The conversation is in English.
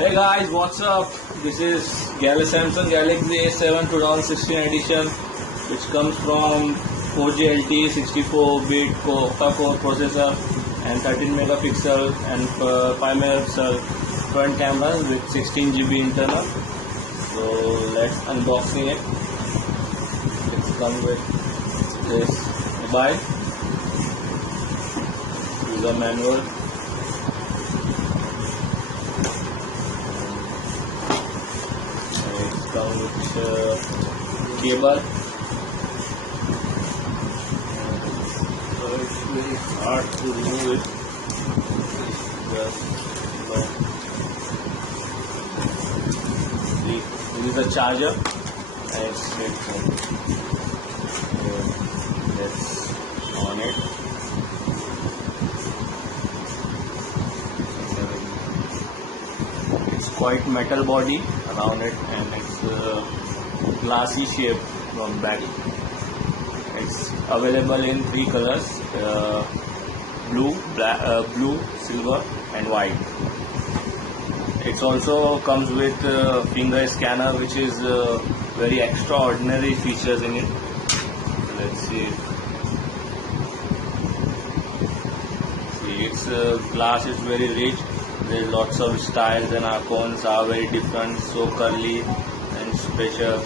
Hey guys, what's up? This is Samsung Galaxy A7 2016 edition, which comes from 4G LTE 64-bit octa-core processor and 13 megapixel and 5 megapixel front camera with 16 GB internal. So let's unboxing it. It's come with this mobile, user manual. Come with cable, so it's very hard to remove it. This is a charger, and it's let's on it. It's quite metal body around it, and it's glassy shape from back. It's available in 3 colors: blue, blue, silver, and white. It also comes with finger scanner, which is very extraordinary features in it. Let's see. Its glass is very rich. There lots of styles, and icons are very different, so curly and special.